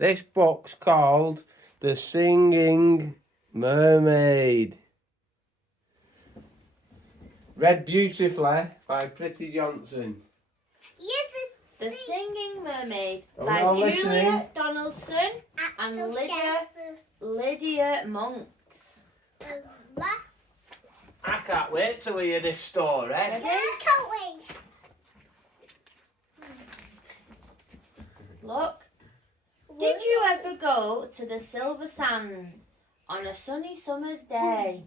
This book's called The Singing Mermaid. Read beautifully by Pretty Johnson. Yes, it's The Singing Mermaid Are we by all Julia listening? Donaldson and Lydia Monks. I can't wait to hear this story. Ready? I can't wait. Look. Did you ever go to the Silver Sands on a sunny summer's day?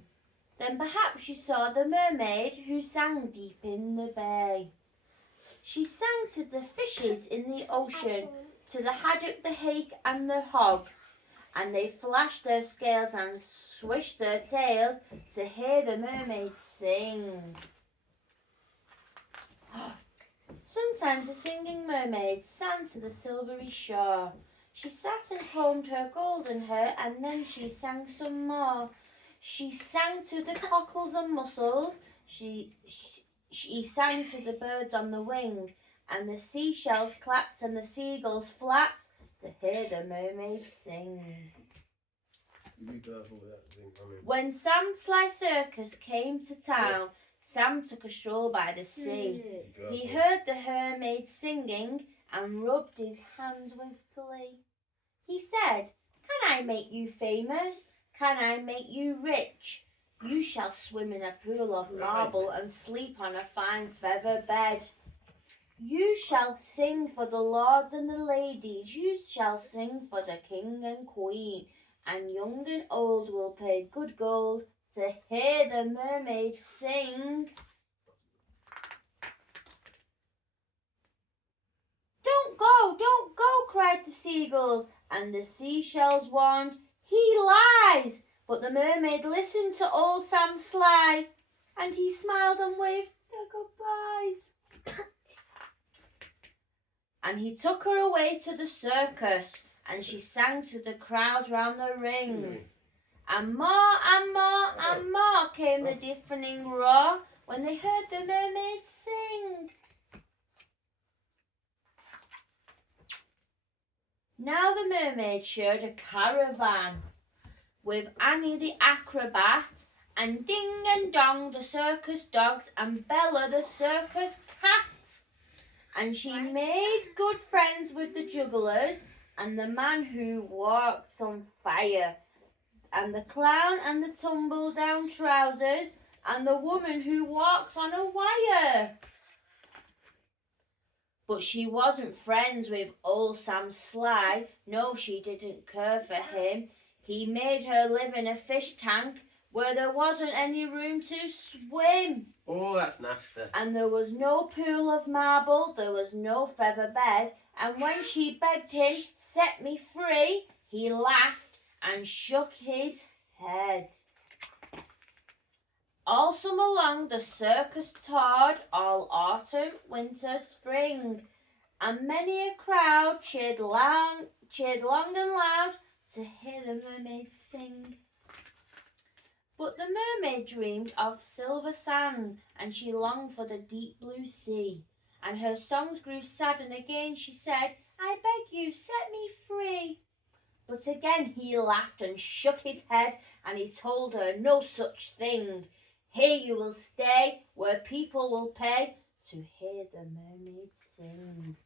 Then perhaps you saw the mermaid who sang deep in the bay. She sang to the fishes in the ocean, to the haddock, the hake and the hog, and they flashed their scales and swished their tails to hear the mermaid sing. Sometimes the singing mermaid sang to the silvery shore. She sat and combed her golden hair, and then she sang some more. She sang to the cockles and mussels, she sang to the birds on the wing, and the seashells clapped and the seagulls flapped to hear the mermaid sing. Be careful with that thing coming. When Sam Sly Circus came to town, Sam took a stroll by the sea. He heard the mermaid singing and rubbed his hands with glee. He said, "Can I make you famous? Can I make you rich? You shall swim in a pool of marble and sleep on a fine feather bed. You shall sing for the lords and the ladies. You shall sing for the king and queen. And young and old will pay good gold to hear the mermaid sing." Don't go, cried the seagulls, and the seashells warned, "He lies." But the mermaid listened to old Sam Sly, and he smiled and waved their goodbyes. And he took her away to the circus, and she sang to the crowd round the ring. And more and more and more came the deafening roar when they heard the mermaid sing. Now the mermaid shared a caravan with Annie the acrobat, and Ding and Dong the circus dogs, and Bella the circus cat. And she made good friends with the jugglers, and the man who walked on fire, and the clown and the tumble-down trousers, and the woman who walked on a wire. But she wasn't friends with old Sam Sly. No, she didn't care for him. He made her live in a fish tank where there wasn't any room to swim. Oh, that's nasty. And there was no pool of marble, there was no feather bed. And when she begged him, "Set me free," he laughed and shook his head. All summer long the circus toured, all autumn, winter, spring, and many a crowd cheered long and loud to hear the mermaid sing. But the mermaid dreamed of silver sands, and she longed for the deep blue sea, and her songs grew sad, and again she said, "I beg you, set me free." But again he laughed and shook his head, and he told her no such thing. Here you will stay, where people will pay to hear the mermaid sing.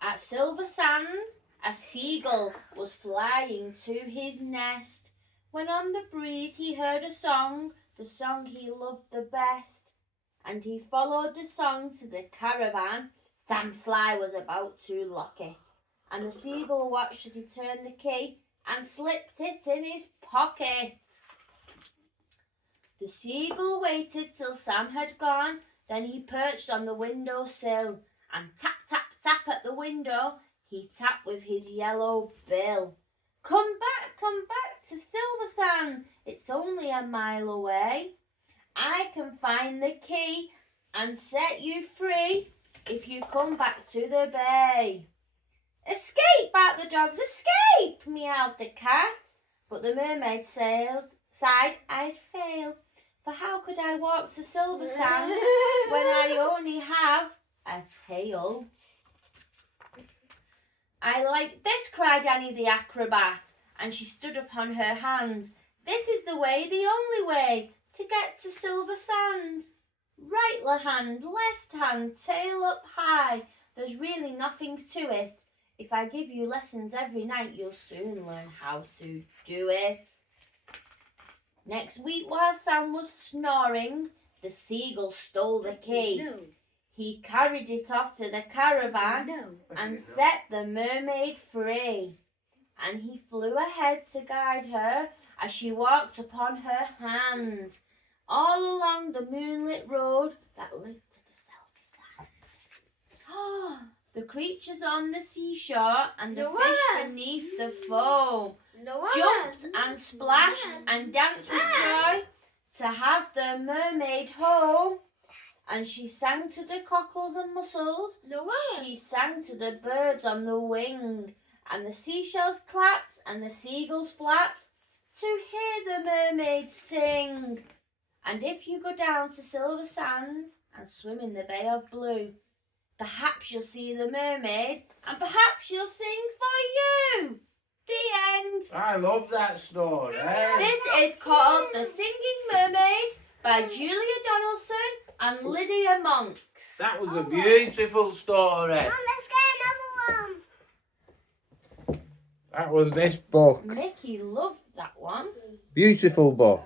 At Silver Sands, a seagull was flying to his nest, when on the breeze he heard a song, the song he loved the best. And he followed the song to the caravan. Sam Sly was about to lock it, and the seagull watched as he turned the key and slipped it in his pocket. The seagull waited till Sam had gone, then he perched on the window sill, and tap, tap, tap at the window he tapped with his yellow bill. Come back to Silver Sands, it's only a mile away. I can find the key and set you free if you come back to the bay." "Escape!" barked the dogs, "escape!" meowed the cat. But the mermaid sighed, "I'd fail, for how could I walk to Silver Sands when I only have a tail?" I like this, cried Annie the acrobat, and she stood upon her hands. This is the way, the only way, to get to Silver Sands. Right hand, left hand, tail up high. There's really nothing to it. If I give you lessons every night, you'll soon learn how to do it. Next week, while Sam was snoring, the seagull stole the key. No. He carried it off to the caravan No. and set the mermaid free. And he flew ahead to guide her as she walked upon her hands, all along the moonlit road that led to the Silver Sands. The creatures on the seashore and the fish beneath the foam jumped and splashed and danced with joy to have the mermaid home. And she sang to the cockles and mussels, she sang to the birds on the wing, and the seashells clapped and the seagulls flapped to hear the mermaid sing. And if you go down to Silver Sands and swim in the Bay of Blue, perhaps you'll see the mermaid and perhaps she'll sing for you. The end. I love that story. This is called The Singing Mermaid by Julia Donaldson and Lydia Monks. That was a beautiful story. Mum, let's get another one. That was this book. Mickey loved that one. Beautiful book.